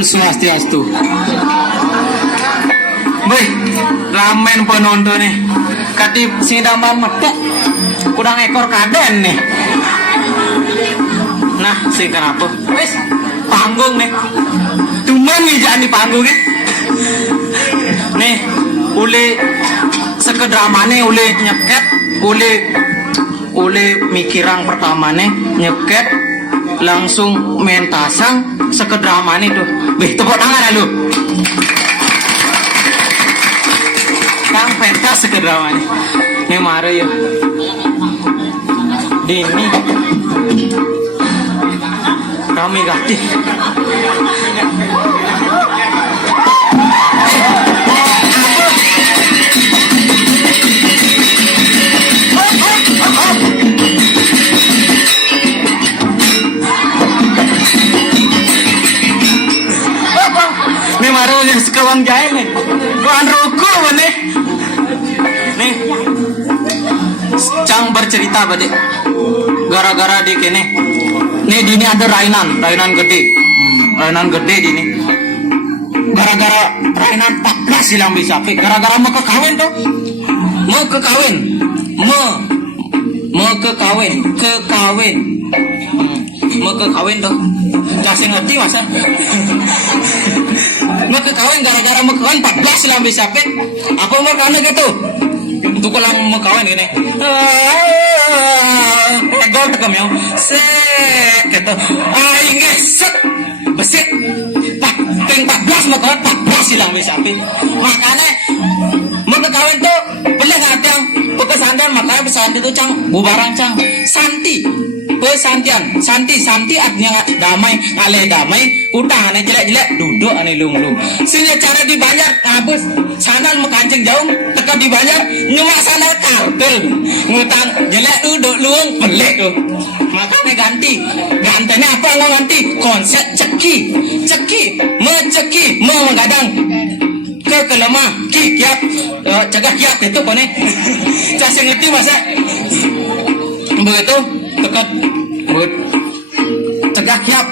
Om Swastiastu. Boy, ramen penonton nih. Katip sing damang metek. Kurang ekor kaden nih. Nah, sing kenapa? Wes, panggung nih. Cuman ngejaan di panggung nih. Nih, ule sekedramane ule nyeket, ule mikirang pertama nih nyeket langsung mentasang sekedramane tuh. Beh, tepuk tangan lu. Kang pentas sekedramane. Nih mare ya. Dini kami ganti. Nih maru yang sekawang jahil nih. Bukan ruku nih. Nih. Cang bercerita bade. Gara-gara di kene. Nih di ini ada rainan gede. Rainan gede di ini. Gara-gara rainan 14 silang bisa. Gara-gara mau kekawin tuh. Mau kekawin. Mau kekawin tuh. Kasih ngerti masa. Mau kekawin gara-gara mau kekawin 14 silang bisa. Apa mau karena gitu? Untuk kalau mau kawin gini. Gol tekam yang set gitu. Ingat set besit. Peng 14 mau kawin 14 silang bisa. Makanya mau kekawin tuh boleh nggak yang pekesandan makanya pesan itu cang bubaran cang santi. Santi artinya damai, ale damai, udah aneh jelek duduk aneh lung. Sini cara dibayar ngabus, sanal mekancing jauh, tekap dibayar, nyuma sanal kartel, ngutang jelek duduk luang pelik tuh. Makanya gantinya apa lo ganti? Konsep ceki, mengadang ke lemah, kiat, cegah kiat itu kone, saya ngerti masa, begitu. Tekat cegah kiap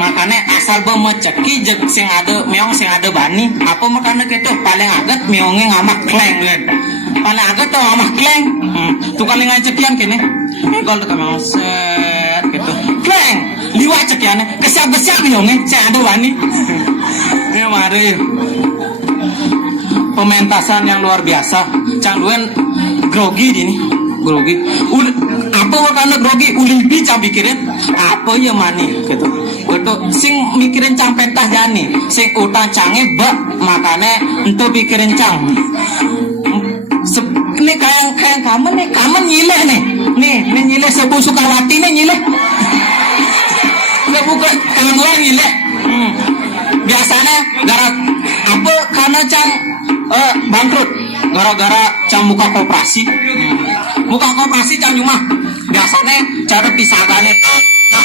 makanya asal memeceki jeg sing ada meong sing ada bani apa makanya gitu paling agak meongnya ngamak kleng kan paling agak tuh ngamak kleng tuh kali ngecekian kini gol tuh meong set gitu kleng liwat cekiannya kesiap meongnya sing ada bani ini mari pementasan yang luar biasa cangduan grogi ini grogi apa karena grogi ulibi cang pikirin apa ya mani gitu betul sing mikirin cang pentah jani sing utang cange bak makanya untuk pikirin cang ini kayak kamu nyileh nih nyileh sebu Sukawati nih nyileh sebu kangen nyileh biasanya gara apa karena cang bangkrut gara-gara cang buka koperasi cang cuma biasanya cara pisahkannya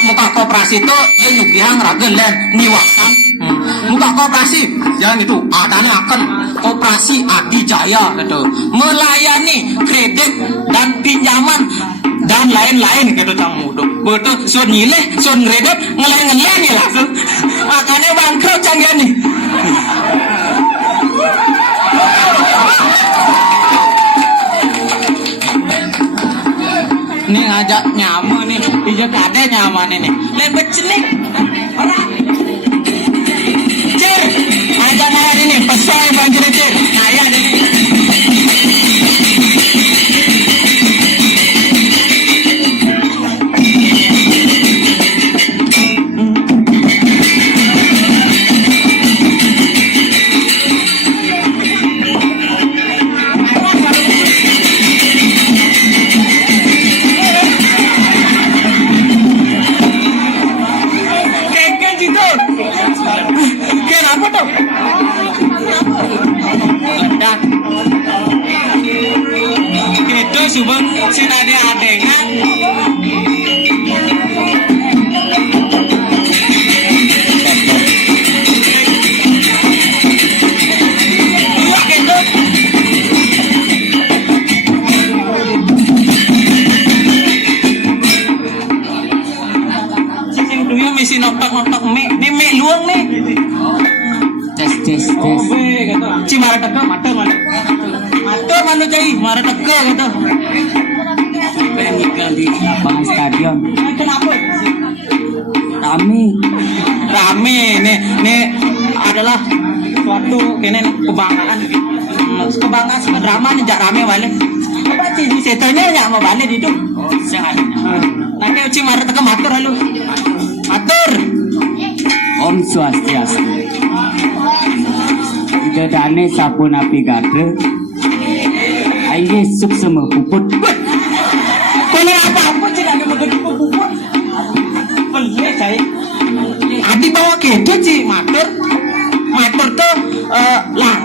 muka koperasi itu ya nyugihan ragel dan niwakan muka koperasi jangan gitu adanya akan koperasi Adijaya gitu melayani kredit dan pinjaman dan lain-lain gitu cang mudo betul sun nyileh sun kredit ngelain nih langsung makanya bangkrut cang gani. Ini ngajak nyaman nih, dijak ada nyaman ini. Lembet celik, orang. Cir, ngajak ngajak ini, pesai banjir cir, ngajak ini. Subang sinade adengan misi noktok mie teka matur manu cai mara teka gitu. Pernikahan di lapangan stadion. Kenapa? Rame. Nih adalah suatu kebanggaan. Kebanggaan sama drama nih jak rame balik. Apa sih setannya nyak mau balik itu? Sehat. Nanti uci mara teka matur halu. Matur. Om Swastiastu. Ida dane sapun api gade. Aye suk sama puput. Kalau apa sih ada mengenai puput? Boleh saya. Adi bawa gitu sih matur tuh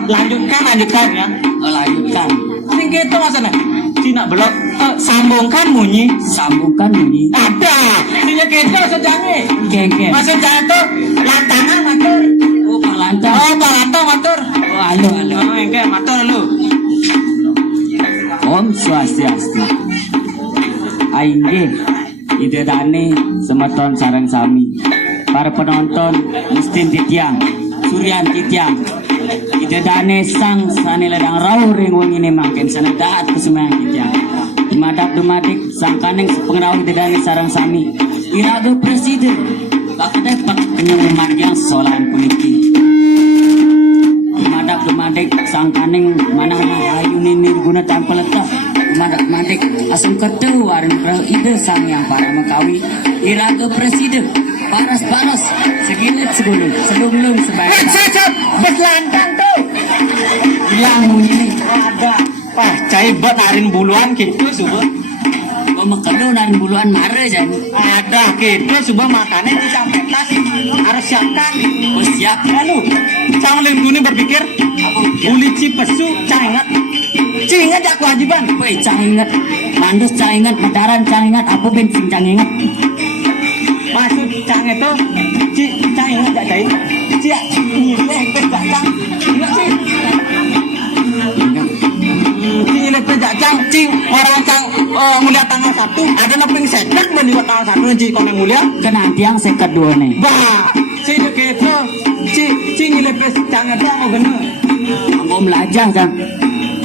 lanjutkan ya. Lanjutkan. Sing gitu masana. Cina belok sambungkan bunyi. Ada. Sinya gitu sejangnya. Geng. Maksud jangan tuh lantangan matur. Oh palantang matur. Oh halo. Oh engke matur lu. Om Swastiastu. Aingge ide dane semeton sareng sami. Para penonton Mustin Titiang, Suryan Titiang. Ide dane sang sane ledang rawuh ring wengine mangken sanedat kusumayang Titiang. Dumadak-dumadik sang kaneng pengrauh ide dane sareng sami. Iraga presiden bakdepak kenyang memanjang solan puniki. Dumadak-dumadik sang kaneng manana ayune nirguna tanpa letak. Dumadak-dumadik asum ketu warin perahu ide sang yang para mekawi. Iraga presiden panas segilit sebelum sebaik. Berlantang tuh. Yang ini Ada. Wah, cai buat narin buluan gitu subuh. Mekelu narin buluan mare jan. Ada gitu subuh makannya di sampai tas harus siapkan. Oh siap. Lalu, sama lingkungan berpikir uli cipesu cangat. Cingat ya kewajiban. Woi cangingat. Mandus cangingat, madaran cangingat, apa bensin cangingat. Maksud cang itu cang ingat tak cai? Nilai tak cang. Ingat sih. Nilai tak cang. Orang cang mulia tanggal 1 ada neping sedak meniwat tanggal 1 nanti koneng mulia. Kena tiang saya kedua nih. Bah, si deket tu nilai cang itu mau bener. Aku melajah jang.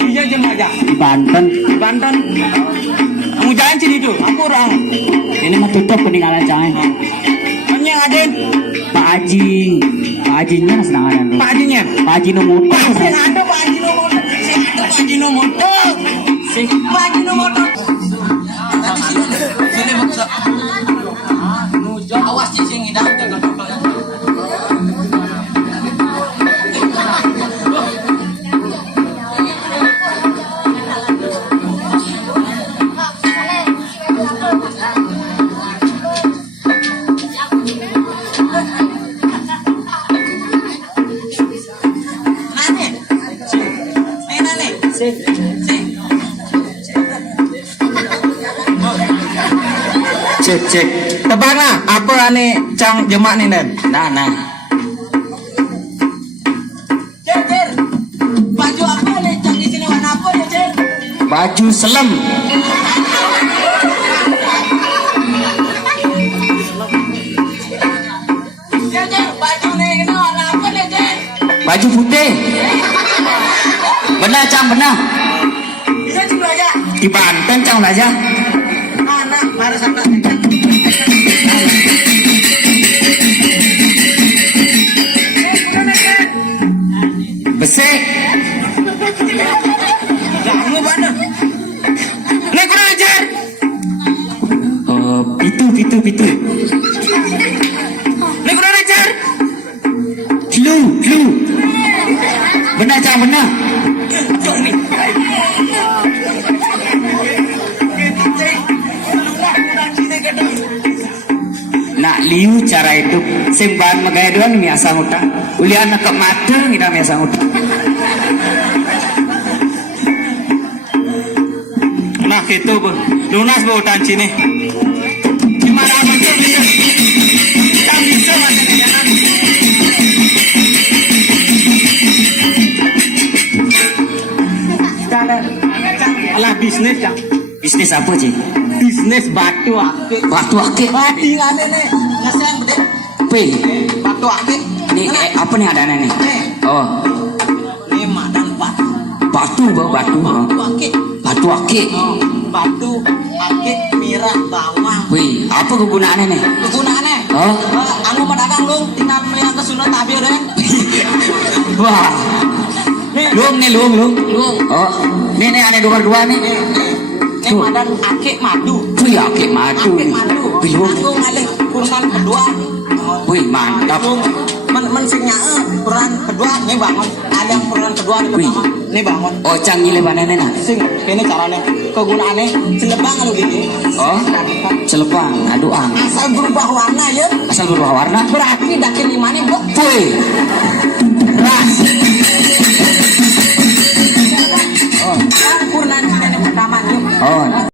Iya jam aja. Di Banten. Kamu jangan sini tu. Aku orang. Ini mah tutup peninggalan jangan. Yang ada Pak Hajinya sedang ada. Pak Hajinya. Pak Haji nomor. Yang ada Pak Haji nomor. Pak Haji nomor. Pak Haji nomor. Sini bangsa. Awas cicing ini dah. Cek. Tebak nah, apa ane cang jemak nih nen? Nah. Cer. Baju apa nih cang di sini warna apa ya cer? Baju selem. Cer. Baju nih ini warna apa nih cer? Baju putih. Benar cang benar. Bisa juga aja. Di Banten cang belajar. Anak, mari sana. Besek. Jangan mana? Nek kurang ajar. Pitu. Nek kurang ajar. Flu. Benar cang benar. Jom ni. Nak liu cara hidup sembahan magaya doang ni asang utang. Ulian nak mata kita ni asang utang. Nah itu bu, lunas bu utan sini. Gimana macam bisa? Tak bisa macam ni jangan. Alah bisnis cang. Bisnis apa cik? Bisnis batu akik. Batu akik. Mati ngane nih. Ngasih gede. P. Batu akik. Ni apa ni ada ni? Nih. Oh. Ni madan batu bang, batu. akik. Batu akik. Batu akik mirah bawang. Wih, apa kegunaannya nih? Kegunaannya? Oh, Anu pedagang lu tinggal yang ke sunat tabir deh. wah, luang nih luang. Oh, nih ada dua nih. Ini madan akik madu. Wih, akik madu. Akik madu. Wih, luang. Aku ngalih kurungan kedua. Wih, mantap. Kurungan kedua nih bangun. Ada yang kurungan kedua nih Wih. bangun. Nih bangun. Oh, canggih lebarannya nah. Sing, ini caranya. Kegunaannya selebang lu gini. Oh, celepang, aduang. Asal berubah warna ya. Asal berubah warna. Berarti dakin limanya gua. Wih, ras.